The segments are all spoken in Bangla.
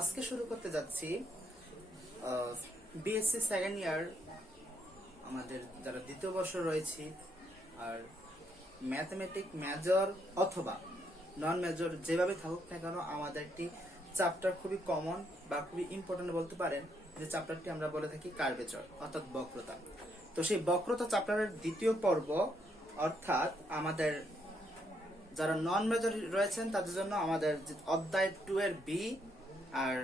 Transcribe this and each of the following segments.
আজকে শুরু করতে যাচ্ছি বিএসসি সেকেন্ড ইয়ার আমাদের যারা দ্বিতীয় বর্ষ রয়েছে আর ম্যাথমেটিক মেজর অথবা নন মেজর যেভাবে থাকুক না কেন আমাদের একটি চ্যাপ্টার খুবই কমন বা খুবই ইম্পর্টেন্ট বলতে পারেন, যে চ্যাপ্টারটি আমরা বলে থাকি কার্ভেচার অর্থাৎ বক্রতা। তো সেই বক্রতা চ্যাপ্টারের দ্বিতীয় পর্ব, অর্থাৎ আমাদের যারা নন মেজর রয়েছেন তাদের জন্য আমাদের অধ্যায় 2 এর বি, আর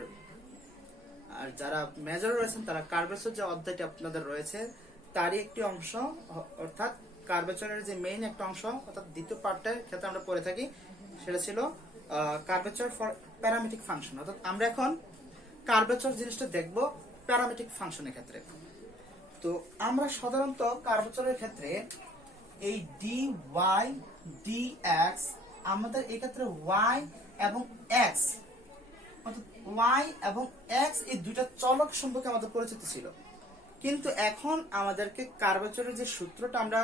আর যারা মেজর রয়েছেন তারা কার্ভেচার যে অধ্যায়টি আপনাদের রয়েছে তারই একটি অংশ, অর্থাৎ কার্ভেচারের যে মেইন একটা অংশ অর্থাৎ দ্বিতীয় পার্টের ক্ষেত্রে আমরা পড়ে থাকি, সেটা ছিল কার্ভেচার ফর প্যারামেট্রিক ফাংশন। অর্থাৎ আমরা এখন কার্ভেচার জিনিসটা দেখব প্যারামেট্রিক ফাংশনের ক্ষেত্রে। তো আমরা সাধারণত কার্ভেচারের ক্ষেত্রে এই ডি ওয়াই ডি এক্স, আমাদের এই ক্ষেত্রে ওয়াই এবং এক্স, অর্থাৎ ওয়াই এবং এক্স এই দুইটা চলক সম্পর্কে আমাদের পরিচিত ছিল। কিন্তু এখন আমাদেরকে কার্ভেচারের যে সূত্রটা আমরা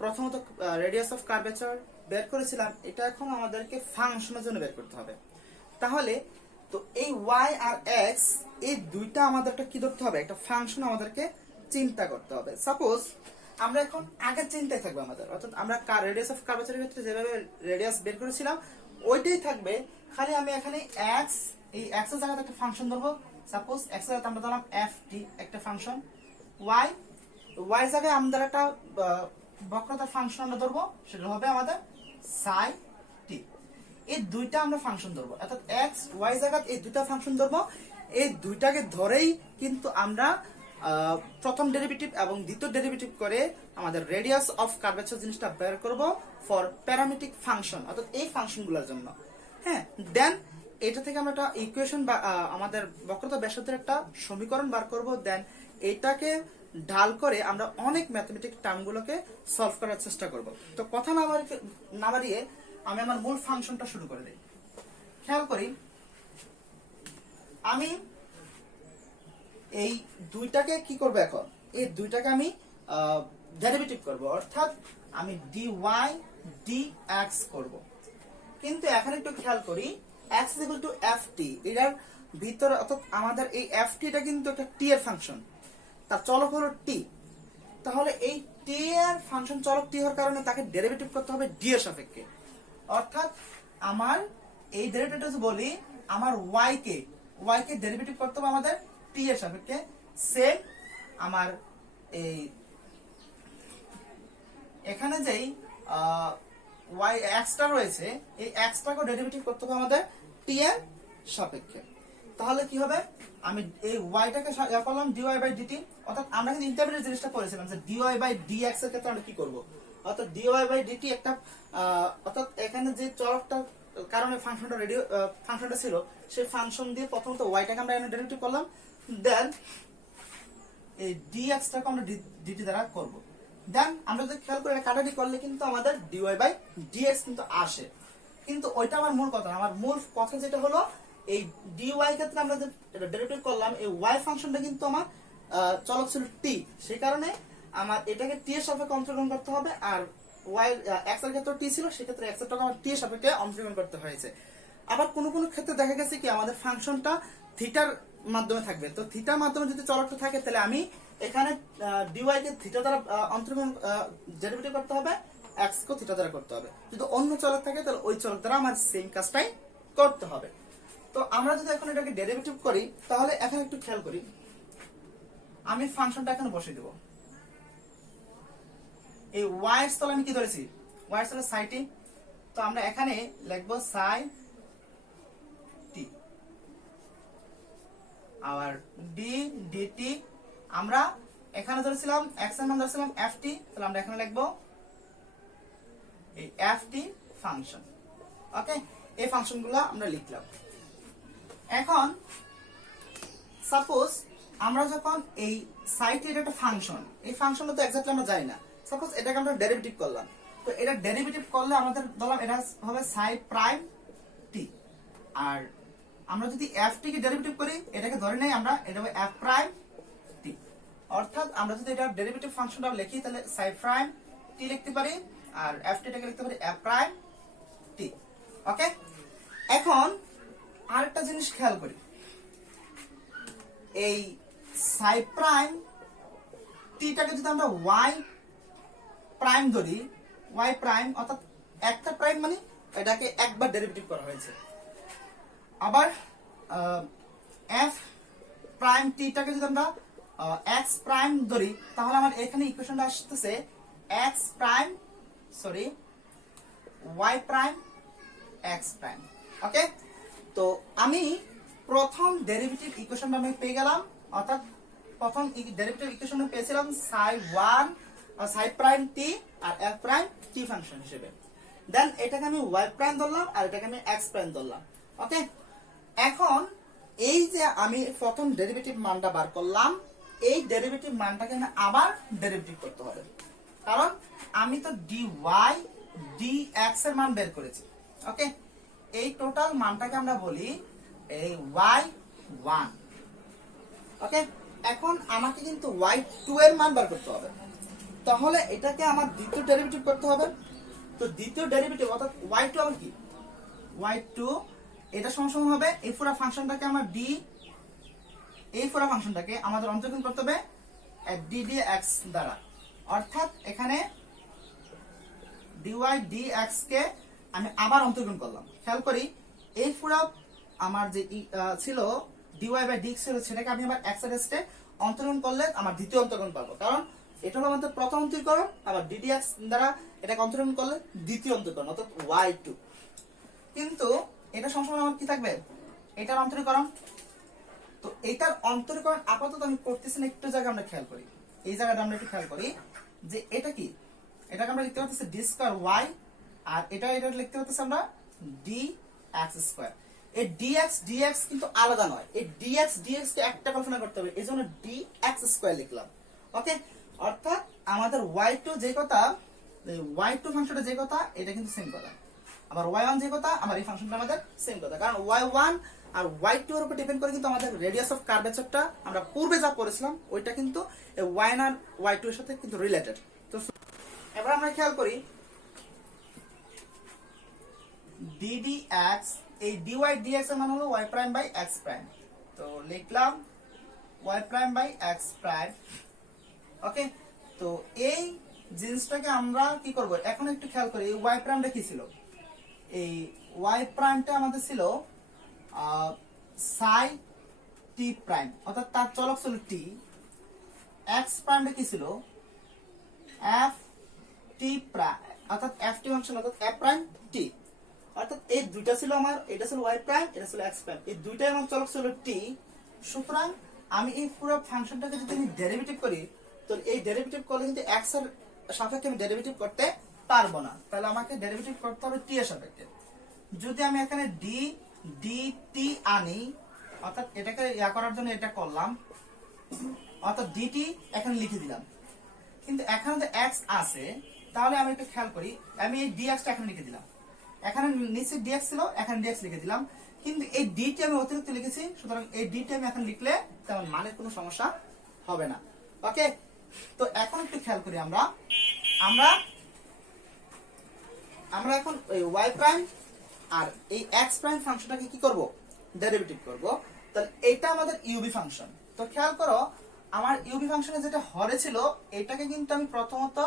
প্রথমত রেডিয়াস অফ কার্ভেচার বের করেছিলাম, এটা এখন আমাদেরকে ফাংশনের জন্য বের করতে হবে। তাহলে তো এই ওয়াই আর এক্স এই দুইটা আমাদেরকে কি ধরতে হবে, একটা ফাংশন আমাদেরকে চিন্তা করতে হবে। সাপোজ আমরা এখন আগের চিন্তায় থাকবে আমাদের, অর্থাৎ আমরা রেডিয়াস অফ কার্ভেচারের ক্ষেত্রে যেভাবে রেডিয়াস বের করেছিলাম ওইটাই থাকবে, খালি আমি এখানে এক্স, এই এক্স এর জায়গায় একটা ফাংশন ধরবো। সাপোজ এক্স এর জায়গায় আমরা ধরলাম এফ টি একটা ফাংশন, ওয়াই ওয়াই এর জায়গায় আমরা একটা বক্রতার ফাংশন আমরা ধরবো, সেটা হবে আমাদের সাই টি। এই দুইটা আমরা ফাংশন ধরবো, অর্থাৎ এক্স ওয়াই জায়গায় এই দুইটা ফাংশন ধরবো। এই দুইটাকে ধরেই কিন্তু আমরা প্রথম ডেরিভেটিভ এবং দ্বিতীয় ডেরিভেটিভ করে আমাদের রেডিয়াস অফ কার্ভেচার জিনিসটা বের করব ফর প্যারামেট্রিক ফাংশন, অর্থাৎ এই ফাংশনগুলোর জন্য। হ্যাঁ, দেন এটা থেকে আমরা একটা ইকুয়েশন বা আমাদের বক্রতা ব্যাসার্ধের একটা সমীকরণ বার করব। দেন এটাকে ঢাল করে আমরা অনেক ম্যাথমেটিক টার্মগুলোকে সলভ করার চেষ্টা করব। তো কথা না বাড়িয়ে আমি আমার মূল ফাংশনটা শুরু করে দিই। খেয়াল করি, আমি এই দুইটাকে কি করব, এখন এই দুইটাকে আমি ডেরিভেটিভ করব, অর্থাৎ আমি dy dx করব। কিন্তু এখন একটু খেয়াল করি, x = ft, এটার ভিতরে অর্থাৎ আমাদের এই ft টা কিন্তু একটা t এর ফাংশন, তার চলক হলো t। তাহলে এই t এর ফাংশন চলক t হওয়ার কারণে তাকে ডেরিভেটিভ করতে হবে d এর সাপেক্ষে। অর্থাৎ আমার এই ডেরিভেটিভ বলি, আমার y কে ডেরিভেটিভ করতে হবে আমাদের t এর সাপেক্ষে। সেম আমার এই এখানে যেই y x টা রয়েছে, এই x টাকে ডেরিভেটিভ করতে হবে আমাদের t এর সাপেক্ষে। তাহলে কি হবে, আমি এই y টাকে করলাম dy/dt, অর্থাৎ আমরা কিন্তু ইন্টারমিডিয়েট জিনিসটা পড়েছিলাম যে dy/dx এর ক্ষেত্রে আমরা কি করব, অর্থাৎ dy/dt একটা অর্থাৎ এখানে যে চলকটার কারণে ফাংশনটা ছিল, সেই ফাংশন দিয়ে প্রথমত y টাকে আমরা এখানে ডেরিভেটিভ করলাম, দেন এই dx টাকে আমরা dt দ্বারা করব। দেন আমরা যদি খেয়াল করে কাটাকাটি করলে কিন্তু আমাদের dy/dx কিন্তু আসে। কিন্তু ওইটা আমার মূল কথা, আমার মূল কথা যেটা হলো এই dy ক্ষেত্রে আমরা যে ডেরিভেটিভ করলাম, এই y ফাংশনটা কিন্তু আমার চলক ছিল t, সেই কারণে আমার এটাকে t এর সাপেক্ষে অন্তর্গ্রহণ করতে হবে। আর y x এর ক্ষেত্রে t ছিল, সেক্ষেত্রে x এরটাকে আমার t এর সাপেক্ষে অন্তর্গ্রহণ করতে হয়েছে। আবার কোনো ক্ষেত্রে দেখা গেছে কি আমাদের ফাংশনটা থিটার মাধ্যমে থাকবে। তো থিটার মাধ্যমে যদি চলকটা থাকে, তাহলে আমি এখানে dy কে থিটা দ্বারা অন্তর্গ্রহণ ডেরিভেটিভ করতে হবে, x কে থিটা দ্বারা করতে হবে। যদি অন্য চলক থাকে তাহলে ওই চলক দ্বারা আমার সেম কাজটাই করতে হবে। তো আমরা যদি এখন এটাকে ডেরিভেটিভ করি, তাহলে এখন একটু খেয়াল করি, আমি ফাংশনটা এখানে বসিয়ে দেব। এই y এর স্থলে আমি কি ধরেছি, y এর স্থলে সাই টি, তো আমরা এখানে লিখব সাই টি। আর d dt আমরা এখানে ধরেছিলাম x এর মান ধরেছিলাম ft, তাহলে আমরা এখানে লিখব এই ft ফাংশন। ওকে, এই ফাংশনগুলো আমরা লিখলাম। এখন সাপোজ আমরা যখন এই সাইটের একটা ফাংশন, এই ফাংশনটা তো এক্স্যাক্টলি আমরা জানি না, সাপোজ এটাকে আমরা ডেরিভেটিভ করলাম। তো এটা ডেরিভেটিভ করলে আমাদের ধরলাম এটা হবে সাই প্রাইম টি। আর আমরা যদি এফ টি কে ডেরিভেটিভ করি, এটাকে ধরে নেই আমরা, এটা হবে এফ প্রাইম টি। অর্থাৎ আমরা যদি এটা ডেরিভেটিভ ফাংশনটা লিখি, তাহলে সাই প্রাইম টি লিখতে পারি, আর এফ টি টাকে লিখতে পারি এফ প্রাইম টি। ওকে, এখন আরেকটা জিনিস খেয়াল করি, এই সাই প্রাইম টিটাকে যদি আমরা ওয়াই প্রাইম ধরি, ওয়াই প্রাইম অর্থাৎ একটা প্রাইম মানে এটাকে একবার ডেরিভেটিভ করা হয়েছে। আবার এফ প্রাইম টিটাকে যদি আমরা এক্স প্রাইম ধরি, তাহলে আমার এখানে ইকুয়েশনটা আসতেছে X prime sorry Y prime X prime. Okay, তো আমি প্রথম ডেরিভেটিভ ইকুয়েশনটা আমি পেয়ে গেলাম, অর্থাৎ প্রথম ডেরিভেটিভ ইকুয়েশন পেয়েছিলাম সাই ওয়ান সাই প্রাইম টি আর এফ প্রাইম টি ফাংশন হিসেবে। দেন এটাকে আমি ওয়াই প্রাইম ধরলাম আর এটাকে আমি এক্স প্রাইম ধরলাম। ওকে, এখন এই যে আমি প্রথম ডেরিভেটিভ মানটা বার করলাম, এই ডেরিভেটিভ মানটাকে আমি আবার ডেরিভেটিভ করতে হবে, কারণ আমি তো ডি ওয়াই ডি এক্স এর মান বের করেছি। ওকে, এই টোটাল মানটাকে আমরা বলি এই ওয়াই ওয়ান। ওকে, এখন আমাকে কিন্তু ওয়াই টু এর মান বার করতে হবে, তাহলে এটাকে আমার দ্বিতীয় ডেরিভেটিভ করতে হবে। তো দ্বিতীয় ডেরিভেটিভ অর্থাৎ ওয়াই টু আমার কি, ওয়াই টু এটা সমান হবে এই পুরো ফাংশনটাকে আমার ডি, এই পুরো ফাংশনটাকে আমাদের অন্তর্গণ করতে হবে ডি ডি এক্স দ্বারা, অর্থাৎ এখানে ডিওয়াই ডি এক্স কে আমি আবার অন্তর্গণ করলাম। খেয়াল করি এই পুরো আমার যে ছিল ডিওয়াই বাই ডি এক্স ছিল, সেটাকে আমি আবার এক্স এর রেস্টে অন্তর্গণ করলে আমার দ্বিতীয় অন্তর্গণ পাবো, কারণ এটা হলো আমাদের প্রথম অন্তর্গণ, আবার ডিডি এক্স দ্বারা এটাকে অন্তর্গণ করলে দ্বিতীয় অন্তর্গণ অর্থাৎ ওয়াই টু। কিন্তু এটা সবসময় আমার কি থাকবে, এটার অন্তরীকরণ। তো এটার অন্তরীকরণ আপাতত আমি করতেছি না, একটু জায়গা আমরা খেয়াল করি, এই জায়গাটা আমরা একটু খেয়াল করি যে এটা কি, এটাকে আমরা লিখতে পারতেছি ডি স্কয়ার ওয়াই, আর এটা লিখতে পারতেছি আমরা ডি এক্স স্কয়ার। এই ডিএক্স কিন্তু আলাদা নয়, এই ডিএক্স কে একটা কল্পনা করতে হবে, এই জন্য ডি এক্স স্কয়ার লিখলাম। ওকে, অর্থাৎ আমাদের ওয়াই টু যে কথা, ওয়াই টু ফাংশনটা যে কথা, এটা কিন্তু সেম কথা, আবার ওয়াই ওয়ান যে কথা, আমার এই ফাংশনটা আমাদের সেম কথা, কারণ ওয়াই ওয়ান আর ওয়াই টু এর উপর ডিপেন্ড করে কিন্তু আমাদের রেডিয়াস অফ কার্ভেচারটা আমরা পূর্বে যা করেছিলাম ওইটা কিন্তু ওয়াই আর ওয়াই টু এর সাথে কিন্তু রিলেটেড। তো এবার আমরা খেয়াল করি ডিডি এক্স, এই ডিওয়াই ডিএক্স এর মান হলো Y prime by X prime, তো লিখলাম Y prime by X prime. Okay, তো এই জিনিসটাকে আমরা কি করব, এখন একটু খেয়াল করি এই ওয়াই প্রাইমটা কি ছিল, এই ওয়াই প্রাইমটা আমাদের ছিল সাই টি প্রাইম, অর্থাৎ তার চলক ছিল টি। এক্স প্রাইমটা কি ছিল এফ টি প্রাইম, অর্থাৎ এফ টি ফাংশন অর্থাৎ এফ প্রাইম টি, অর্থাৎ এই দুইটা ছিল আমার, এটা ছিল ওয়াই প্রাইম, এটা ছিল এক্স প্রাইম, এই দুইটাই আমার চলক ছিল টি। সুতরাং আমি এই পুরো ফাংশনটাকে যদি আমি ডেরিভেটিভ করি, তো এই ডেরিভেটিভ করলে কিন্তু এক্স এর সাপেক্ষে আমি ডেরিভেটিভ করতে পারবো না, তাহলে আমাকে ডেরিভেটিভ করতে হবে টি এর সাপেক্ষে। যদি আমি এখানে ডি ডি টি আনি, অর্থাৎ এটাকে ইয়া করার জন্য এটা করলাম, অর্থাৎ ডিটি এখানে লিখে দিলাম, কিন্তু এখানে তো এক্স আছে, তাহলে আমি একটু খেয়াল করি, আমি এই ডিএক্সটা এখানে লিখে দিলাম, এখানে নিচে ডিএক্স ছিল, এখানে ডিএক্স লিখে দিলাম, কিন্তু এই ডিটি আমি অতিরিক্ত লিখেছি, সুতরাং এই ডিটি আমি এখন লিখলে তেমন মানে কোনো সমস্যা হবে না। ওকে, তো এখন একটু খেয়াল করি আমরা আমরা আমরা এখন ওই ওয়াই প্রাইম আর এই এক্স প্রাইম ফাংশনটাকে কি করব, ডেরিভেটিভ করব। তাহলে এটা আমাদের ইউবি ফাংশন। তো খেয়াল করো আমার ইউবি ফাংশনে যেটা হরে ছিল, এটাকে কিন্তু আমি প্রথমত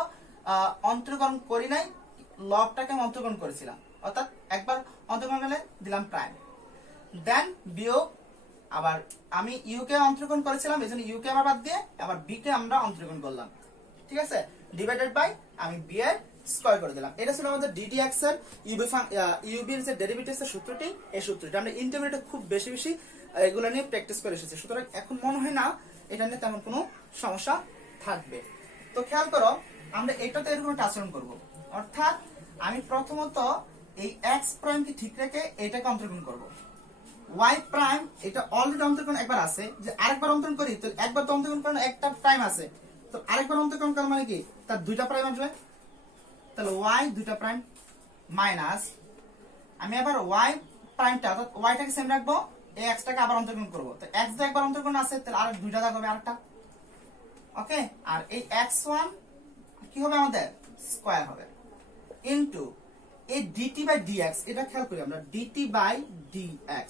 অন্তর্গণ করি নাই, লগটাকে আমি অন্তর্গণ করেছিলাম, অর্থাৎ একবার অন্তর্গণ করলে দিলাম প্রাইম, দেন বিয়োগ, আবার আমি ইউ কে অন্তর্গণ করেছিলাম, এই জন্য ইউ কে আবার বাদ দিয়ে আবার বি কে আমরা অন্তর্গণ করলাম, ঠিক আছে, ডিভাইডেড বাই আমি বি এর স্কয়ার করে দিলাম। এটা ছিল আমাদের ডিডিএক্স এর ইউবি এর যে ডেরিভেটিভস এর সূত্রটি, এই সূত্রটি আমরা ইন্টারমিডিয়েটে খুব বেশি এগুলো নিয়ে প্র্যাকটিস করে এসেছি, সুতরাং এখন মনে হয় না এটা নিয়ে তেমন কোনো সমস্যা থাকবে। তো খেয়াল করো আমরা এটাতে এরকম একটা আচরণ করব, অর্থাৎ আমি প্রথমত এই এক্স প্রাইম কে ঠিক রেখে এটাকে অন্তর্গণ করব, ওয়াই প্রাইম এটা অলরেডি অন্তর্গণ একবার আছে, যে আরেকবার অন্তর্গণ করি, তো একবার তো অন্তর্গণ করার একটা প্রাইম আছে, তো আরেকবার অন্তর্গণ করার মানে কি তার দুইটা প্রাইম আসবে, তাহলে ওয়াই দুইটা প্রাইম মাইনাস আমি আবার ওয়াই প্রাইমটা অর্থাৎ ওয়াইটাকে সেম রাখবো, এই এক্সটাকে আবার অন্তর্গণ করব, তো এক্স দিয়ে একবার অন্তর্গণ আছে, তাহলে আর দুইটা থাকবে আরেকটা। ওকে, আর এই x1 কি হবে আমাদের স্কয়ার হবে ইনটু এই dt বাই dx, এটা খেয়াল করি আমরা dt বাই dx,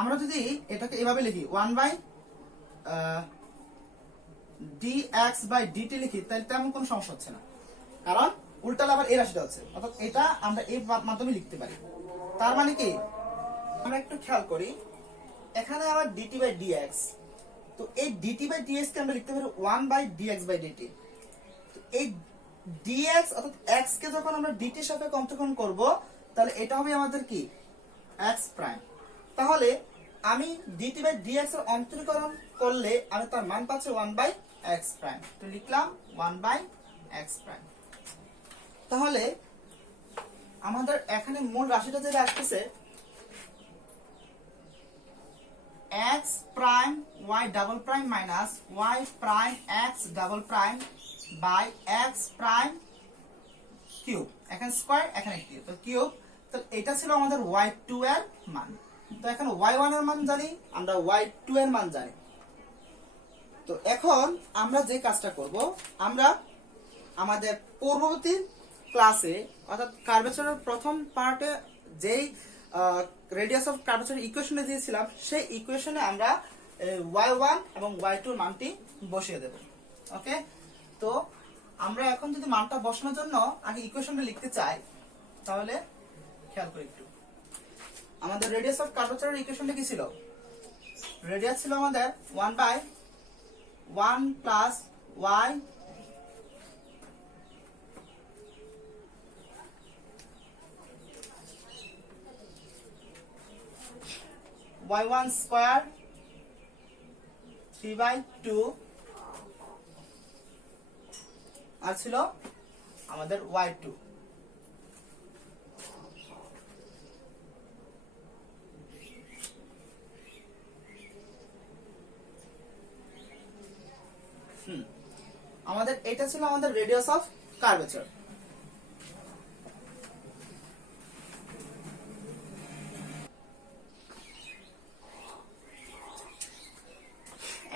আমরা যদি এটাকে এভাবে লিখি 1 বাই dx বাই dt লিখি তাহলে তেমন কোনো সমস্যা হচ্ছে না, কারণ উল্টালে আবার এই রাশিটা হচ্ছে, অর্থাৎ এটা আমরা এই মাধ্যমে লিখতে পারি। তার মানে কি, আমরা একটু খেয়াল করি, এখানে আবার dt বাই dx, তো এই dt বাই dx কে আমরা লিখতে পারি 1 বাই dx বাই dt। তো এই dx অর্থাৎ x কে যখন আমরা dt এর সাথে অন্তরীকরণ করব, তাহলে এটা হবে আমাদের কি x প্রাইম। তাহলে আমি dt বাই dx এর অন্তরীকরণ করলে আমি তার মান পাচ্ছি 1 বাই x প্রাইম, তো লিখলাম 1 বাই x প্রাইম। তাহলে আমাদের এখানে মূল রাশিটা যেটা আসতেছে x prime y double prime minus y prime x double prime by x prime cube, এখানে স্কয়ার এখানে কিউব, তো কিউব, তো এটা ছিল আমাদের y2 এর মান। তো এখন y1 এর মান জানি, আমরা y2 এর মান জানি। তো এখন আমরা যে কাজটা করব, আমরা আমাদের পূর্ববর্তী ক্লাসে অর্থাৎ কার্ভেচারের প্রথম পার্টে যেই রেডিয়াস অফ কার্ভেচার ইকুয়েশনে দিয়েছিলাম, সেই ইকুয়েশনে আমরা y1 এবং y2 এর মানটি বসিয়ে দেব। ওকে, তো আমরা এখন যদি মানটা বসানোর জন্য আগে ইকুয়েশনটা লিখতে চাই, তাহলে খেয়াল করি একটু, আমাদের রেডিয়াস অফ কার্ভেচারের ইকুয়েশনটা কি ছিল? রেডিয়াস ছিল আমাদের 1 by 1 plus y y1 square 3 by 2 আর ছিল আমাদের y2। আমাদের এটা ছিল আমাদের রেডিয়াস অফ কার্ভেচার।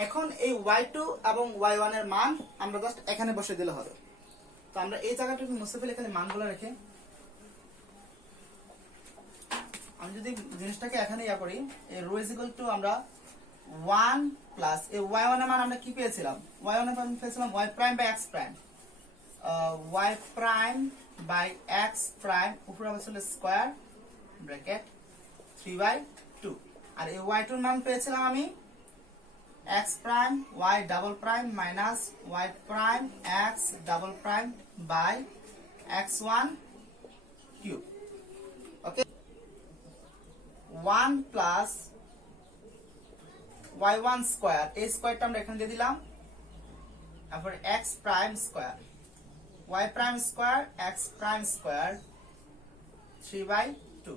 এখন এই y2 এবং y1 এর মান আমরা জাস্ট এখানে বসে দিলে হবে। তো আমরা এই জায়গাটা মুছে ফেলে এখানে মানগুলো রেখে আমি যদি জিনিসটাকে এখানে ইয়া করি, এই রো ইজ ইকুয়াল টু আমরা 1 প্লাস এই y1 এর মান আমরা কি পেয়েছিলাম? y1 এর মান পেয়েছিলাম y prime by x prime, y prime by x prime উপরে ছিল স্কয়ার ব্র্যাকেট 3 বাই 2, আর এই y2 এর মান পেয়েছিলাম আমি x prime y double prime minus y prime x double prime by x1 cube. Okay, 1 plus y1 square, এই স্কয়ারটা আমরা এখানে দিয়ে দিলাম, তারপর x prime square y prime square x prime square 3 by 2,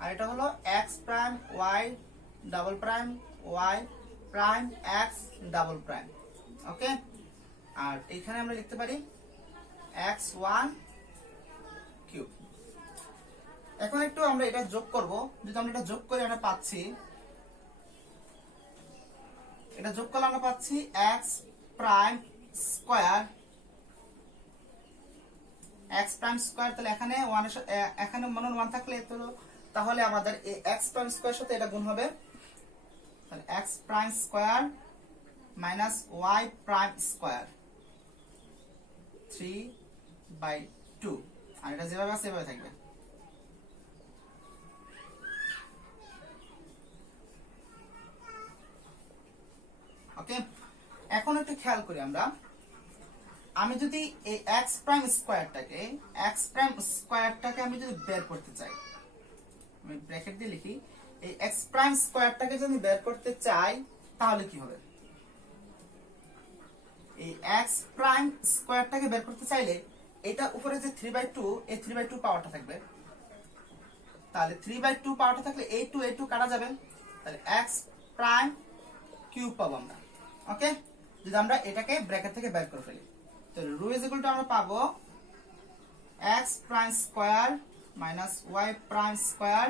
আর এটা হলো x prime y double prime y prime x double prime. Okay, আর এখানে আমরা লিখতে পারি x1 কিউব। এখন একটু আমরা এটা যোগ করব, যদি আমরা এটা যোগ করি আমরা পাচ্ছি, এটা যোগ করলে আমরা পাচ্ছি x prime square x prime square, তাহলে এখানে 1 এখানে মনে 1 থাকলে তাহলে আমাদের এই x প্রাইম স্কয়ার সাথে এটা গুণ হবে, তাহলে x prime square minus y prime square 3 by 2, আর এটা যেভাবে আছে সেভাবে থাকবে। ওকে, এখন একটু খেয়াল করি আমরা, আমি যদি এই x প্রাইম স্কয়ারটাকে আমি যদি বের করতে চাই, আমি ব্র্যাকেট দিয়ে লিখি, এই x প্রাইম স্কয়ারটাকে যদি বের করতে চাই তাহলে কি হবে? এই x প্রাইম স্কয়ারটাকে বের করতে চাইলে এটা উপরে যে 3/2, এই 3/2 পাওয়ারটা থাকবে, তাহলে 3/2 পাওয়ারটা থাকলে এই 2 কাটা যাবে, তাহলে x প্রাইম কিউব পাবো আমরা। ওকে, যদি আমরা এটাকে ব্র্যাকেট থেকে বের করে ফেলি, তো রো ইজ ইকুয়াল টু আমরা পাবো x prime square minus y prime square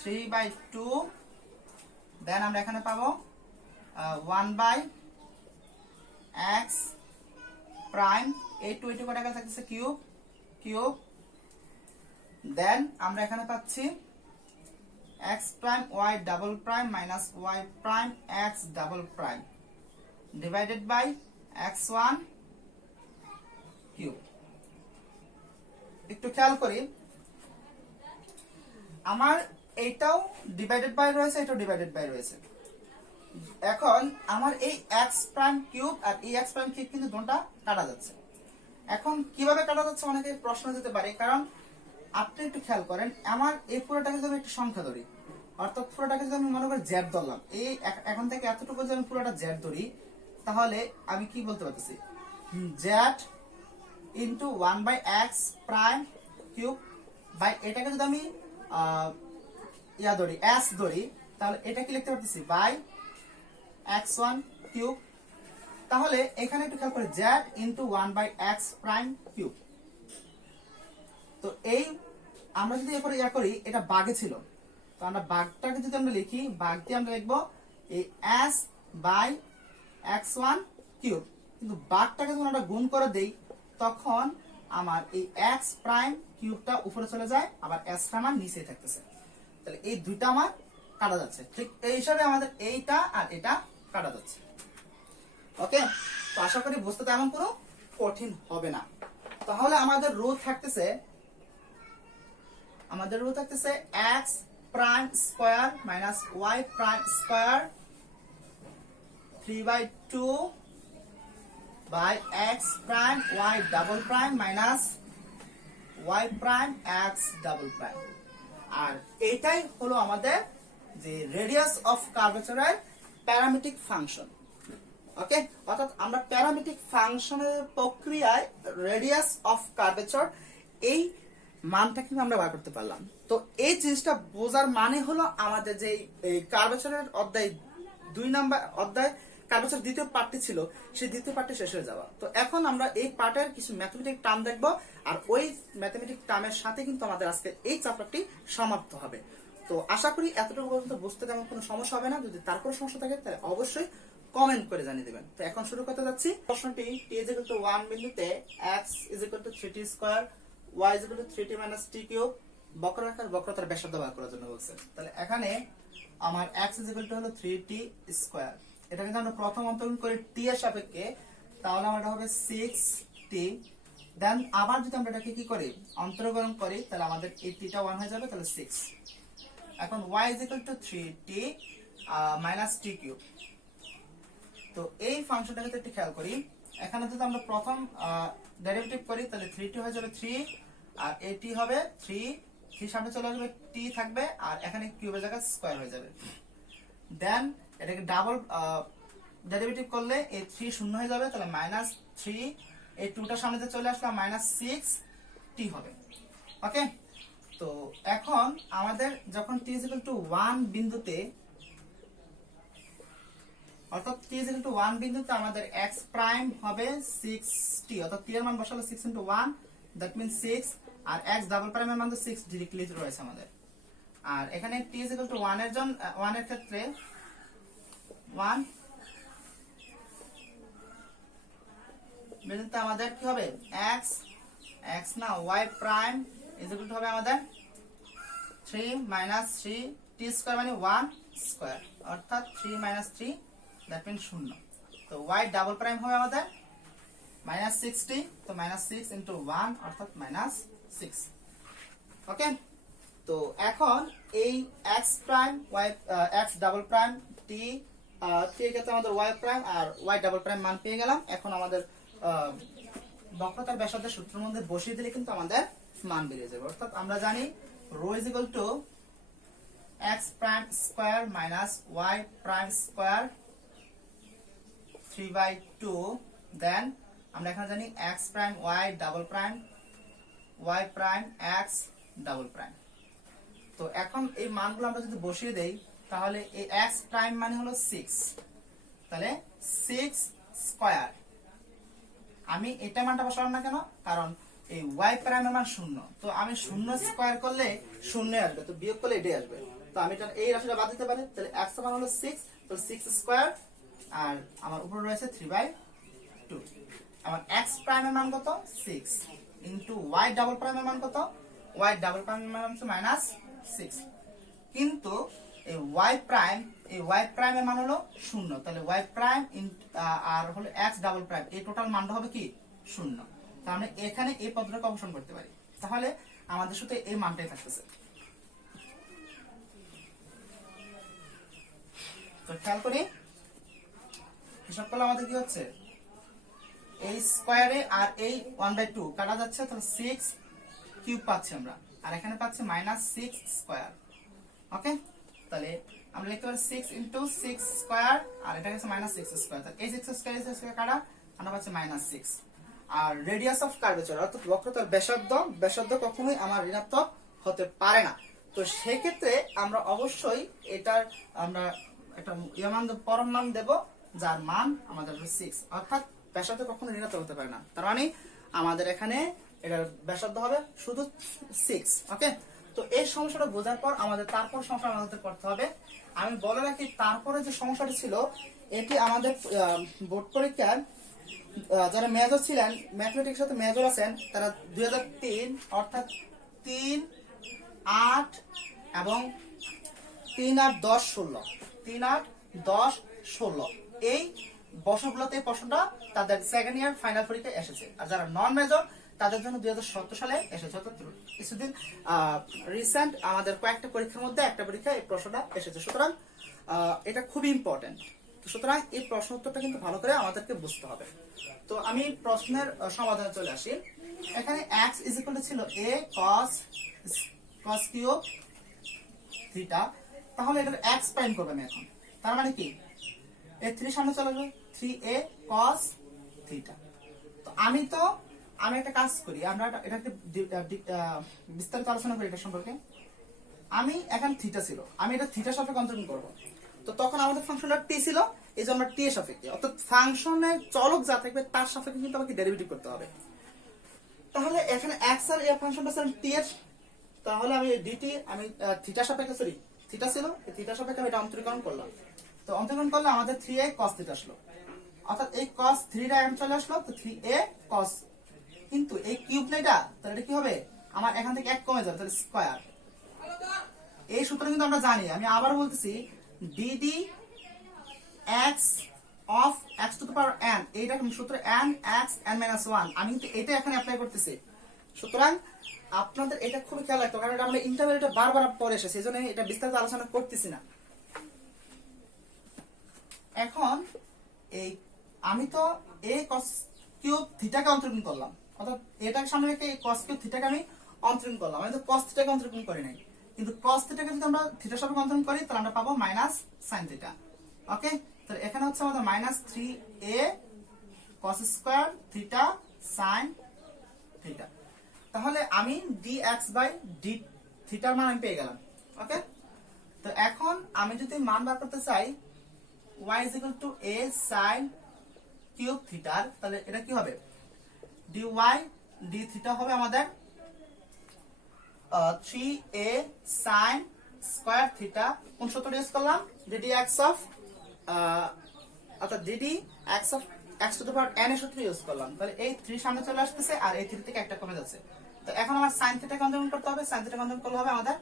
3/2, then আমরা এখানে পাবো 1 বাই x প্রাইম, এই 2 কটা গেলে থাকছে কিউব, দেন আমরা এখানে পাচ্ছি x prime y double prime minus y prime x double prime divided by x1 cube. একটু খেয়াল করি, আমার এইটাও ডিভাইডেড বাই রয়েছে, এটাও ডিভাইডেড বাই রয়েছে। এখন আমার এই x প্রাইম কিউব আর এই x প্রাইম কিউব কিন্তু দুটোটা কাটা যাচ্ছে। এখন কিভাবে কাটা যাচ্ছে অনেকে প্রশ্ন দিতে পারে, কারণ আপনি একটু খেয়াল করেন, আমার এই পুরোটাকে যদি আমি একটু সংখ্যা ধরি, অর্থাৎ পুরোটাকে যদি আমি মনে করি জেড ধরলাম, এই এখন থেকে এতটুকু যদি আমি পুরোটা জেড ধরি, তাহলে আমি কি বলতে পারতেছি, Z into 1/x prime cube by এটাকে যদি আমি ধরি s ধরি, তাহলে এটা কি লিখতে পারতেছি বাই x1 কিউব। তাহলে এখানে একটু খেয়াল করে z into 1/x prime cube. তো এই আমরা যদি এরপরে করি, এটা বাগে ছিল, তো আমরা বাগটাকে যদি আমরা লিখি, বাগ দিয়ে আমরা লিখবো এই s বাই x1 কিউব। কিন্তু বাগটাকে যখন আমরা গুণ করে দেই, তখন আমার এই x প্রাইম কিউবটা উপরে চলে যায়, আবার s টা আমার নিচে থাকতেছে। তাহলে এই দুইটা আমার কাটা যাচ্ছে। ঠিক এই হিসাবে আমাদের এইটা আর এটা কাটা যাচ্ছে। ওকে, তো আশা করি বুঝতে তেমন কোনো কঠিন হবে না। তাহলে আমাদের রুট থাকতেছে x prime square minus y prime square 3/2 by x prime y double prime minus y prime x double prime. আর এইটাই হলো আমাদের যে রেডিয়াস অফ কার্ভেচারের প্যারামেট্রিক ফাংশন। ওকে, অর্থাৎ আমরা প্যারামেট্রিক ফাংশনের প্রক্রিয়ায় রেডিয়াস অফ কার্ভেচার এই মানটা কিন্তু আমরা বার করতে পারলাম। তো এই জিনিসটা বোঝার মানে হলো আমাদের যে কার্ভেচারের অধ্যায় 2 নাম্বার অধ্যায় কার্ভেচার দ্বিতীয় পার্টটি ছিল, সেই দ্বিতীয় পার্টটি শেষ হয়ে যাওয়া। তো এখন আমরা এই পার্টের কিছু ম্যাথমেটিক টার্ম দেখব, আর ওই ম্যাথমেটিক টার্মের সাথে কিন্তু আমাদের আজকে এই চ্যাপ্টারটি সমাপ্ত হবে। তো আশা করি এতটুকু পর্যন্ত বুঝতে তেমন কোনো সমস্যা হবে না। যদি তার কোনো সমস্যা থাকে তাহলে অবশ্যই কমেন্ট করে জানিয়ে দেবেন। তো এখন শুরু করতে যাচ্ছি। প্রশ্নটি t = 1 বিন্দুতে x = 3t square y = 3t - t cube বক্ররেখার বক্রতার ব্যাসার্ধ বার করার জন্য বলছে। তাহলে এখানে আমার x হলো 3t স্কয়ার, এটা কিন্তু আমরা প্রথম অন্তরণ করি t এর সাপেক্ষে, তাহলে আমার হবে 6t। দেন আবার যদি আমরা এটাকে কি করি অন্তরকরণ করি, তাহলে আমাদের এই t টা 1 হয়ে যাবে, তাহলে 6। এখন y = 3t - t কিউব। তো এই ফাংশনটাকে একটু খেয়াল করি, এখানে যদি আমরা প্রথম ডেরিভেটিভ করি, তাহলে 3t হয়ে যাবে 3, আর at হবে 3 সামনে চলে আসবে, t থাকবে, আর এখানে কিউবের জায়গায় স্কয়ার হয়ে যাবে। দেন এটাকে ডাবল ডেরিভেটিভ করলে এই 3 শূন্য হয়ে যাবে, তাহলে -3, এই 2টা সামনে যে চলে আসলে -6t হবে। ওকে, তো এখন আমাদের যখন t = 1 বিন্দুতে, অর্থাৎ t = 1 বিন্দুতে আমাদের x প্রাইম হবে 6t, অর্থাৎ t এর মান বসালে 6 × 1, দ্যাট মিন্স 6, আর x ডাবল প্রাইমের মান তো 6 ডিরেক্টলি রয়েছে আমাদের। আর এখানে t = 1 এর ক্ষেত্রে 1 বিন্দুতে আমাদের কি হবে x না y প্রাইম = হবে আমাদের 3 - 3t স্কয়ার মানে 1 স্কয়ার, অর্থাৎ 3 - 3 দ্যাট মিন্স 0। তো y ডাবল প্রাইম হবে আমাদের -60, তো -6 × 1 অর্থাৎ -6। ওকে, তো এখন এই x prime y x double prime t এর ক্ষেত্রে আমাদের y প্রাইম আর y ডাবল প্রাইম মান পেয়ে গেলাম। এখন আমাদের বক্রতার ব্যাসার্ধের সূত্রের মধ্যে বসিয়ে দিলে কিন্তু আমাদের মান বেরিয়ে যাবে। অর্থাৎ আমরা জানি rho = x prime square minus y prime square 3/2। Then আমরা এখানে জানি x prime y double prime y prime x double prime. তো এখন এই মানগুলো আমরা যদি বসিয়ে দেই, তাহলে এই x প্রাইম মানে হলো 6, তাহলে 6 স্কয়ার। আমি এটা মানটা বসালাম না কেন, কারণ এই y প্রাইমের মান 0, তো আমি 0 স্কয়ার করলে 0 আসবে, তো বিয়োগ করলে এটাই আসবে। তো আমি এটা এই রাশিটা বাদ দিতে পারি, তাহলে x এর মান হলো 6, তো 6 স্কয়ার, আর আমার উপরে রয়েছে 3/2। আমার x প্রাইমের মান কত 6 ইনটু y ডাবল প্রাইমের মান কত, y ডাবল প্রাইমের মান হচ্ছে -6। কিন্তু এই ওয়াই প্রাইমের মান হলো 0, তাহলে ওয়াই প্রাইম আর হলো এক্স ডাবল প্রাইম এই টোটাল মানটা হবে কি 0। তার মানে এখানে এই পদটাকে অপসারণ করতে পারি, তাহলে আমাদের শুধু এই মানটাই থাকতেছে। তো খেয়াল করি হিসাব করলে আমাদের কি হচ্ছে, এই স্কয়ারে আর এই 1/2 কাটা যাচ্ছে, তাহলে 6 কিউব পাচ্ছি আমরা, আর এখানে পাচ্ছি -6 স্কয়ার। ওকে, তাহলে আমরা লিখতে পারি 6 * 6 স্কয়ার, আর এটা হচ্ছে -6 স্কয়ার। তাহলে এই 6 স্কয়ার কাটা আমরা পাচ্ছি -6। আর রেডিয়াস অফ কার্ভেচার অর্থাৎ বক্রতার ব্যাসার্ধ কখনোই আমার ঋণাত্মক হতে পারে না। তো সেই ক্ষেত্রে আমরা অবশ্যই এটার আমরা একটা পরম মান দেব, যার মান আমাদের 6, অর্থাৎ ব্যাসার্ধ কখনো ঋণাত্মক হতে পারে না। তার মানে আমাদের এখানে এটার ব্যাসার্ধ হবে শুধু 6। ওকে, তো এই সমস্যাটা বোঝার পর আমাদের তারপর সমস্যা আমাদের করতে হবে। আমি বলে রাখি, তারপরে যে সমস্যাটা ছিল এটি আমাদের বোর্ড পরীক্ষার যারা মেজর ছিলেন, ম্যাথমেটিক্স সাথে মেজর আছেন, তারা 2003 অর্থাৎ 3, 8 এবং 3, 8, 10, 16 3, 8, 10, 16 এই বছরগুলোতে এই প্রশ্নটা তাদের সেকেন্ড ইয়ার ফাইনাল পরীক্ষায় এসেছে। আর যারা নন মেজর তাদের জন্য 2017 সালে এসেছে, অর্থাৎ কিছুদিন রিসেন্ট আমাদের কয়েকটা পরীক্ষার মধ্যে একটা পরীক্ষায় এই প্রশ্নটা এসেছে। সুতরাং এটা খুবই ইম্পর্টেন্ট। সুতরাং এই প্রশ্ন উত্তরটা কিন্তু ভালো করে আমাদেরকে বুঝতে হবে। তো আমি প্রশ্নের সমাধানে চলে আসি। এখানে x ছিল a cos কিউব থিটা, তাহলে এটা x প্রাইম করবে আমি এখন। তার মানে কি, এই 3 সামনে চলে আসবে, 3a cos থিটা। তো আমি একটা কাজ করি, আমরা এটাকে বিস্তারিত আলোচনা করি এটা সম্পর্কে। আমি এখানে থিটা ছিল, আমি এটা থিটা সাপেক্ষে অন্তর্গণ করবো। তো তখন আমাদের ফাংশনটা টি ছিল, এই জন্য টি এর সাপেক্ষে, অর্থাৎ ফাংশনের চলক যা থাকবে তার সাপেক্ষে কিন্তু আমাকে ডেরিভেটিভ করতে হবে। তাহলে এখানে এক্স আর এই ফাংশনটা ছিল টি এর, তাহলে আমি ডিটি আমি থিটা সাপেক্ষে থিটা ছিল, এই থিটা সাপেক্ষে আমি এটা অন্তরীকরণ করলাম। তো অন্তরীকরণ করলে আমাদের 3a cos থিটা আসলো, অর্থাৎ এই cos 3টা এখন চলে আসলো, তো 3a cos, কিন্তু এই কিউব না এটা, তাহলে এটা কি হবে, আমার এখান থেকে 1 কমে যাবে, তাহলে স্কয়ার। এই সূত্র কিন্তু আমরা জানি, আমি আবার বলতেছি, dd x of x to the power n, এইটা সূত্র n x n - 1, আমি কিন্তু এটা এখানে অ্যাপ্লাই করতেছি। সুতরাং আপনাদের এটা খুবই খেয়াল রাখতে হবে, কারণ এটা আমরা ইন্টারমিডিয়েটে বারবার পড়ে এসেছি, এজন্য এটা বিস্তারিত আলোচনা করতেছি না। এখন এই আমি তো a cos কিউব থিটাকে অন্তর্গণ করলাম, অর্থাৎ এটাকে সামনে রেখে এই cos কিউব থিটাকে আমি অন্তর্গণ করলাম। আমি তো cos থিটাকে অন্তর্গণ করি নাই, কিন্তু cos থিটাকে যদি আমরা থিটার সাপেক্ষে অন্তর্গণ করি তাহলে আমরা পাবো -sin থিটা। ওকে, তাহলে এখানে হচ্ছে আমাদের -3a cos square theta sin theta. তাহলে আমি dx/d থিটার মান আমি পেয়ে গেলাম। ওকে, তো এখন আমি যদি মান বার করতে চাই y = a sin কিউব থিটার, তাহলে এটা কি হবে, dy d থিটা হবে আমাদের 3a sin স্কয়ার থিটা, কোন সূত্রটা ইউজ করলাম, ddx of অর্থাৎ ddx of x to the power n এর সূত্র ইউজ করলাম। তাহলে এই 3 সামনে চলে আসতেছে, আর এই 3 থেকে একটা কমে যাচ্ছে। তো এখন আমার sin থিটা কনভার্ট করতে হবে, sin থিটা কনভার্ট করলে হবে আমাদের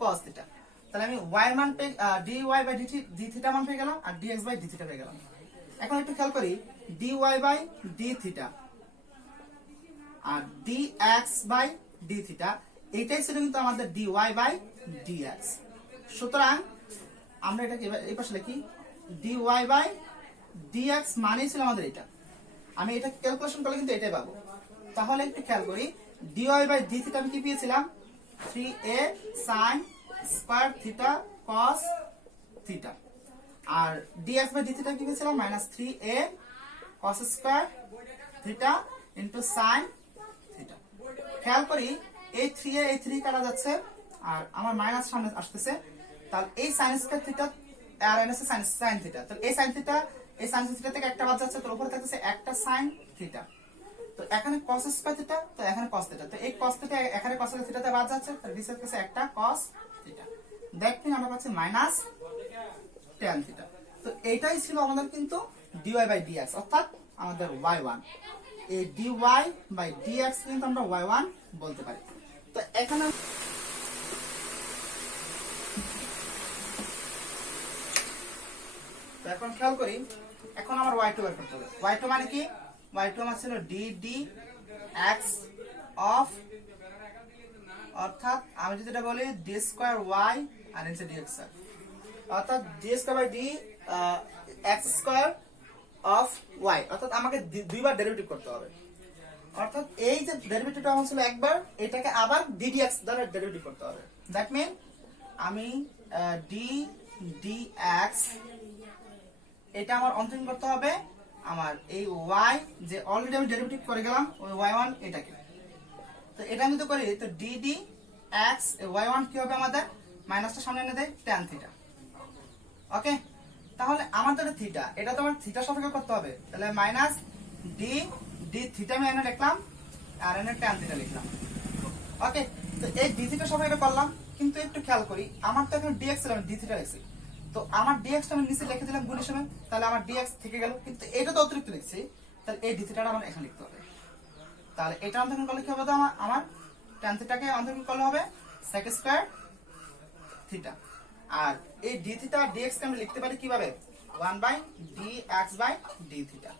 cos থিটা। তাহলে আমি y এর মান পেয়ে dy/d থিটা মান পেয়ে গেলাম, আর dx/d থিটা পেয়ে গেলাম। এখন একটু খেয়াল করি, dy/d থিটা আর dx/d থিটা এইটাই ছিল কিন্তু আমাদের dy/dx। সুতরাং আমরা এটাকে এই পাশে লিখি, dy/dx মানেই ছিল আমাদের এটা। আমি এটা ক্যালকুলেশন করলে কিন্তু এটাই পাবো। তাহলে একটু খেয়াল করি, dy/d থিটা আমি কি পেয়েছিলাম, 3a sin square theta cos theta, আর dx/d থিটা কি পেয়েছিলাম, -3a cos square theta into sin theta. খেয়াল করি এই 3a এই 3 কাটা যাচ্ছে, আর আমার মাইনাস সামনে আসতেছে, তাহলে এই sin স্কয়ার থিটা আর এনএস sin থিটা, তাহলে এই sin থিটা থেকে একটা বাদ যাচ্ছে, তো উপরে থাকতেছে একটা sin থিটা। তো এখানে cos স্কয়ার থিটা, তো এখানে cos থিটা, তো এই cos থিটা এখানে cos থিটাতে বাদ যাচ্ছে, তাহলে নিচে থাকতেছে একটা cos থিটা। দেখুন আমরা পাচ্ছি -tan থিটা। তো এটাই ছিল আমাদের কিন্তু dy/dx, অর্থাৎ আমাদের y1। এই dy/dx কিন্তু আমরা y1 বলতে পারি। তো এখানে তো এখন খেয়াল করি, এখন আমার y2 বের করতে হবে। y2 মানে কি? y2 আমার ছিল ddx অফ, অর্থাৎ আমি যদি এটা বলি d স্কয়ার y আর নিচে dx, অর্থাৎ d square by d x square of y, অর্থাৎ আমাকে দুইবার ডেরিভেটিভ করতে হবে। অর্থাৎ এই যে ডেরিভেটিভটা আমার ছিল একবার, এটাকে আবার ddx দ্বারা ডেরিভেটিভ করতে হবে। দ্যাট মিন আমি ddx এটা আমার অন্তরীণ করতে হবে আমার এই y যে অলরেডি আমি ডেরিভেটিভ করে গেলাম ওই y1 এটাকে। তো এটা আমি তো করি, তো ddx y1 কি হবে আমাদের, মাইনাসটা সামনে এনে দেয় tan থিটা। ওকে, তাহলে আমার তো থিটা, এটা তো আমার থিটা সাপেক্ষে করতে হবে, তাহলে মাইনাস d থিটা আমি এনে লিখলাম আর এনে tan থিটা লিখলাম। ওকে, তো এই d থিটা সাপেক্ষে করলাম, কিন্তু একটু খেয়াল করি আমার তো এখানে dx ছিল, আমি d থিটা লিখছি, তো আমার dx টা আমি নিচে লিখে দিলাম গুণের সময়, তাহলে আমার dx থেকে গেল, কিন্তু এটা তো অতিরিক্ত লিখছি, তাহলে এই d থিটাটা আমার এখানে লিখতে হবে। তাহলে এটা অন্তরীণ করলে কি হবে, তো আমার tan থিটাকে অন্তরীণ করলে হবে sec স্কয়ার থিটা, আর এই d থিটা dx কে আমি লিখতে পারি কিভাবে, 1/dx/d থিটা।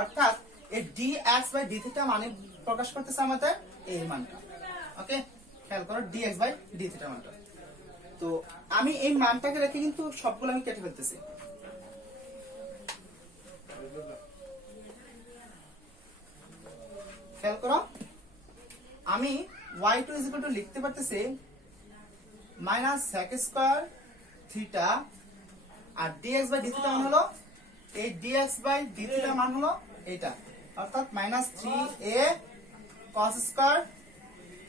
অর্থাৎ এই dx বাই d থিটা মানে প্রকাশ করতেছে আমাদের এই মানটা। ওকে, খেয়াল করো dx/d থিটা মানটা। তো আমি এই মানটাকে রেখে কিন্তু সবগুলো আমি কেটে ফেলতেছি। খেয়াল করো, আমি y2 লিখতে পারতেছি মাইনাস sec স্কয়ার থিটা, আর dx/d থিটা মান হলো এই dx/d থিটা মান হলো এটা, অর্থাৎ minus 3a cos square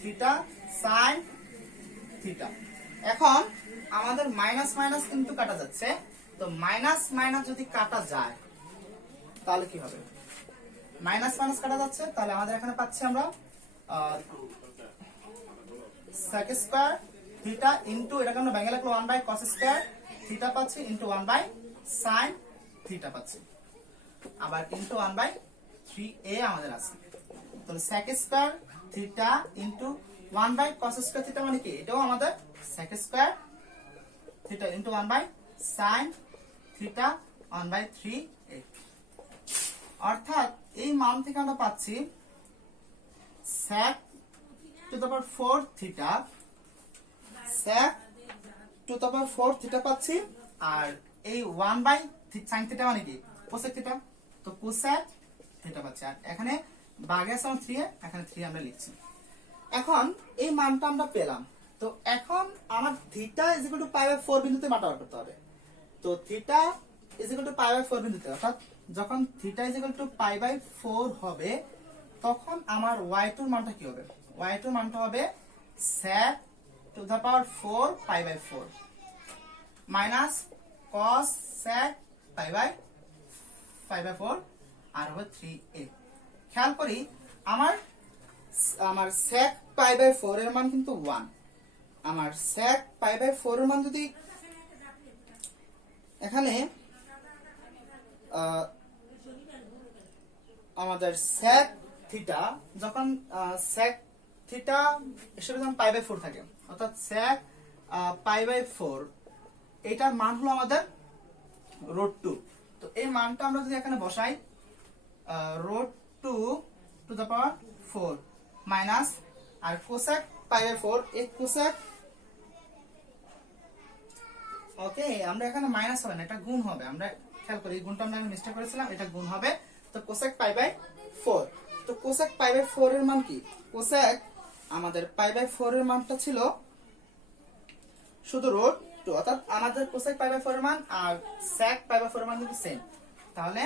theta sin theta. এখন আমাদের মাইনাস মাইনাস কিন্তু কাটা যাচ্ছে, তো মাইনাস মাইনাস যদি কাটা যায় তাহলে কি হবে, মাইনাস মাইনাস কাটা যাচ্ছে, তাহলে আমাদের এখানে পাচ্ছি আমরা sec স্কয়ার থিটা ইনটু এটাকে আমরা ভেঙে লিখলো 1/cos স্কয়ার থিটা পাচ্ছি ইনটু 1/sin থিটা পাচ্ছি, আবার ইনটু 1/3a আমাদের আছে। তাহলে sec square theta into 1/cos square theta মানে কি, এটাও আমাদের sec square theta into 1/sin theta 1/3a। অর্থাৎ এই মান থেকে আমরা পাচ্ছি sec to the power 4 theta, sec to the power 4 theta পাচ্ছি, আর এই 1/sin থিটা মানে কি cosec থিটা, তো cosec থিটা পাচ্ছি, আর এখানে ভাগে আছে 3 এখানে 3 আমরা লিখছি। এখন এই মানটা আমরা পেলাম, তো এখন আমার থিটা ইজ ইকুয়াল টু π/4 বিন্দুতে মানটা বার করতে হবে। তো থিটা ইজ ইকুয়াল টু π/4 বিন্দুতে, অর্থাৎ যখন থিটা ইজ ইকুয়াল টু π/4 হবে তখন আমার y2 এর মানটা কি হবে, y2 এর মানটা হবে sec to the power 4 π/4 minus cos sec π/4 আর হবে 3a। খেয়াল করি আমার sec π/4 এর মান কিন্তু 1, আমার sec π/4 এর মান যদি এখানে আমাদের sec থিটা যখন sec থিটা হিসেবে যখন π/4 থাকে, অর্থাৎ sec π/4 এটার মান হলো আমাদের √2। তো এই মানটা আমরা যদি এখানে বসাই √2 টু দ্য পাওয়ার 4 মাইনাস আর cosec π/4 এই cosec, ওকে আমরা এখানে মাইনাস হবে না, এটা গুণ হবে, আমরা খেয়াল করি এই গুণটা আমরা মিস্টেক করেছিলাম, এটা গুণ হবে, তো cosec π/4, তো cosec π/4 এর মান কি, cosec আমাদের π/4 এর মানটা ছিল শুধু √2, অর্থাৎ আমাদের cosec π/4 এর মান আর sec π/4 এর মান কিন্তু সেম, তাহলে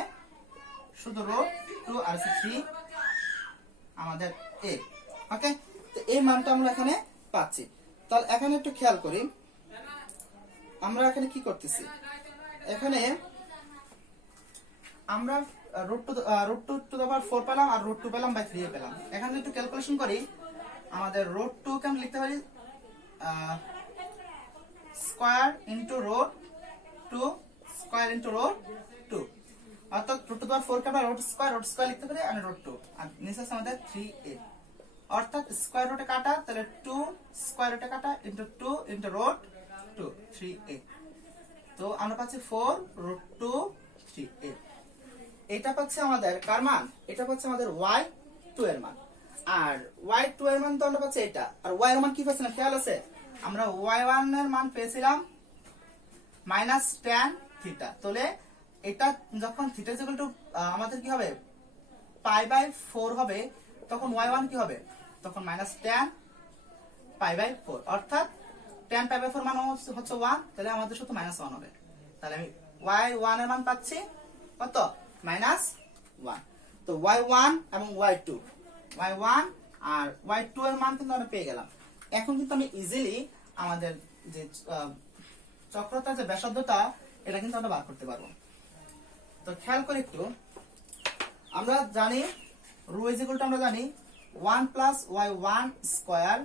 শুধু √2 আর 3 আমাদের a। ওকে, তো এই মানটা আমরা এখানে পাচ্ছি। তাহলে এখানে একটু খেয়াল করি আমরা এখানে কি করতেছি, এখানে আমরা √2 টু দ্য পাওয়ার 4 পেলাম আর √2 পেলাম বাই 3 পেলাম। এখানে একটু ক্যালকুলেশন করি, আমাদের √2 কে আমরা লিখতে পারি স্কয়ার ইনটু √2 স্কয়ার ইনটু √2, অর্থাৎ √2 টু দ্য পাওয়ার 4 কে আমরা √2 লিখতে পারি আর √2, আর নিচে আছে আমাদের 3a, অর্থাৎ স্কয়ার রুটে কাটা, তাহলে 2 স্কয়ার রুটে কাটা ইনটু 2 ইনটু √2 3a। তো আমরা পাচ্ছি 4√2 এটা পাচ্ছে আমাদের কার মান, এটা পাচ্ছে আমাদের y2 এর মান। আর y2 এর মান তো আমরা পাচ্ছি এটা, আর y এর মান কি পাচ্ছিলাম খেয়াল আছে, আমরা y1 এর মান পেয়েছিলাম -tan থিটা। তাহলে এটা যখন থিটা ইকুয়াল টু আমাদের কি হবে π/4 হবে, তখন y1 কি হবে, তখন -tan π/4, অর্থাৎ tan π/4 মান হচ্ছে 1, তাহলে আমাদের শুধু -1 হবে। তাহলে আমি y1 এর মান পাচ্ছি কত, -1। তো y1 এবং y2 আর y2 এর মান কিন্তু আমরা পেয়ে গেলাম। এখন কিন্তু আমি ইজিলি আমাদের যে চক্রতার যে ব্যাসার্ধটা এটা কিন্তু আমরা বার করতে পারবো। তো খেয়াল করে একটু, আমরা জানি রো ইজ ইকুয়াল টু আমরা জানি 1 + y1 স্কয়ার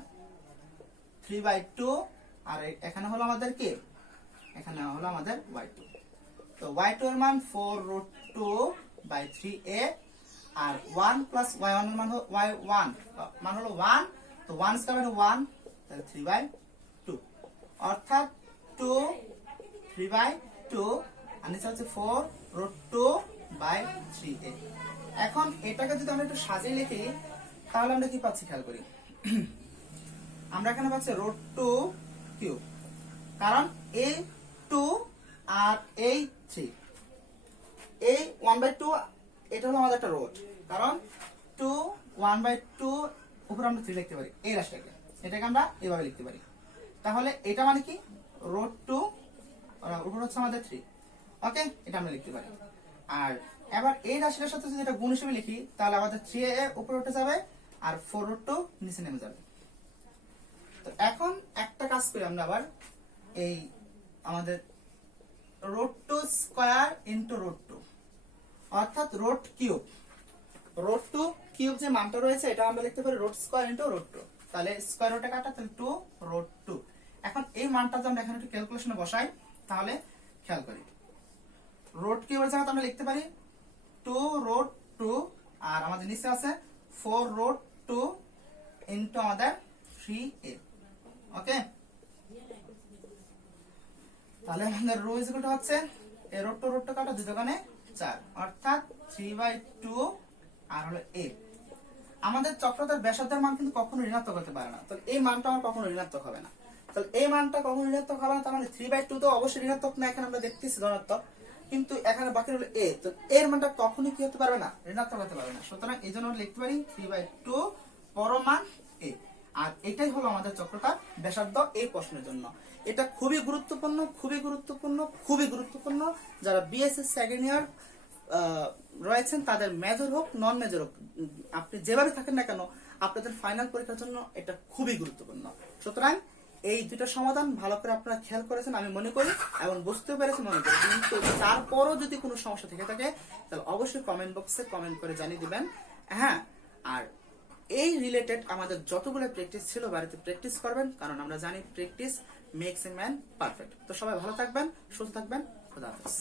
3/2, আর এখানে হলো আমাদের কি, এখানে হলো আমাদের y2। তো y2 এর মান 4√2/3a, আর 1 + y1 এর মান হলো y1 মান হলো 1, তো 1 স্কয়ার 1, তাহলে 3/2, অর্থাৎ 3/2, আর নিচে হচ্ছে 4√2/3a। এখন এটাকে যদি আমরা একটু সাজিয়ে লিখি তাহলে আমরা কি পাচ্ছি খেয়াল করি, আমরা এখানে পাচ্ছি √2 কারণ এই 2 আর এই 3, এই 1/2 এটা হলো আমাদের একটা রোড, কারণ 2 1/2 উপরে আমরা 3 লিখতে পারি, এই রাশিটাকে, এটাকে আমরা এইভাবে লিখতে পারি। তাহলে এটা মানে কি √2 উপর হচ্ছে আমাদের 3, ওকে, এটা আমরা লিখতে পারি। আর এবার এই রাশিটার সাথে যদি এটা গুণ হিসেবে লিখি তাহলে আমাদের 3a উপরে উঠে যাবে আর 4√2 নিচে নেমে যাবে। তো এখন একটা কাজ করি আমরা আবার, এই আমাদের √2 স্কয়ার ইনটু √2, অর্থাৎ √2 কিউব যে মানটা রয়েছে এটা আমরা লিখতে পারি √2 ইনটু √2, তাহলে স্কয়ার রুটে কাটা, তাহলে 2√2। এখন এই মানটা যদি আমরা এখানে একটু ক্যালকুলেশনে বসাই তাহলে খেয়াল করি, √2 এর জায়গায় আমরা লিখতে পারি 2√2, আর আমাদের নিচে আছে 4√2 ইনটু আমাদের 3a, ওকে। তাহলে আমাদের রো ইজ ইকুয়াল টু হচ্ছে এই √2 কাটা 2 দোকানে 4, অর্থাৎ 3/2 আর হলো a। আমাদের চক্রতার ব্যাসার্ধের মান কিন্তু কখনো ঋণাত্মক হতে পারে না, তাহলে এই মানটা আমার কখনো ঋণাত্মক হবে না। তাহলে এই মানটা কখনো ঋণাত্মক হবে না, তার মানে 3/2 তো অবশ্যই ঋণাত্মক না, এখানে আমরা দেখতেছি ধনাত্মক, কিন্তু এখানে বাকি হলো a, তো এর মানটা কখনোই কি হতে পারবে না, ঋণাত্মক হতে পারবে না। সুতরাং এই জন্য লিখতে পারি 3/2 পরমান a। আর এটাই হলো আমাদের চক্রতার ব্যাসার্ধ এই প্রশ্নের জন্য। এটা খুবই গুরুত্বপূর্ণ, খুবই গুরুত্বপূর্ণ, খুবই গুরুত্বপূর্ণ। যারা বিএসসি সেকেন্ড ইয়ার রয়েছেন তাদের মেজর হোক নন মেজর হোক, আপনি যেভাবে থাকেন না কেন আপনাদের ফাইনাল পরীক্ষার জন্য এটা খুবই গুরুত্বপূর্ণ। সুতরাং এই দুটো সমাধান ভালো করে আপনারা খেয়াল করেছেন আমি মনে করি, এবং বুঝতে পেরেছেন মনে করি। কিন্তু তারপরও যদি কোনো সমস্যা থেকে থাকে তাহলে অবশ্যই কমেন্ট বক্সে কমেন্ট করে জানিয়ে দিবেন। হ্যাঁ, আর এই রিলেটেড আমাদের যতগুলো প্র্যাকটিস ছিল বাড়িতে প্র্যাকটিস করবেন, কারণ আমরা জানি practice makes a man perfect. তো সবাই ভালো থাকবেন, সুস্থ থাকবেন, খোদা হাফেজ।